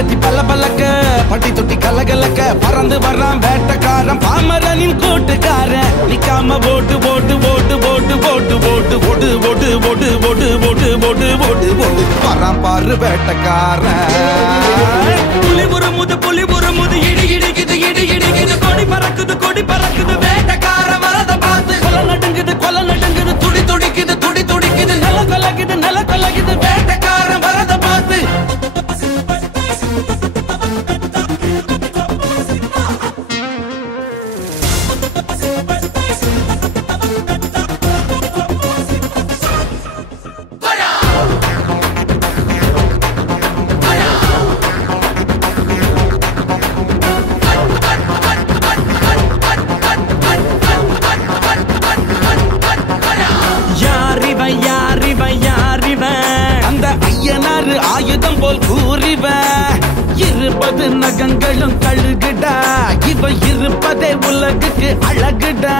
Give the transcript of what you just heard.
கத்தி பல்ல பல்லக்க பட்டி தொட்டி கலகலக்க பறந்து வர்றான் வேட்டக்காரன் பாமரனின் கூட்டுக்காரன் நிக்காம போட்டு போட்டு போட்டு போட்டு போட்டு போட்டு போட்டு போட்டு போட்டு போட்டு போட்டு போட்டு போட்டு போட்டு வர்றான் பாரு வேட்டக்காரன் புலி உருமுது இடி இடிக்குது இடி இடிக்குது கொடி பறக்குது வேட்டக்காரன் வரத பார்த்து கொலை நடுங்குது துடி துடிக்குது நில கலக்குது வேட்டக்காரன் வரத பார்த்து ஆயுதம் போல் கூறிவ இருப்பது நகங்களும் கழுகுடா இவ இருப்பதே உலகுக்கு அழகுடா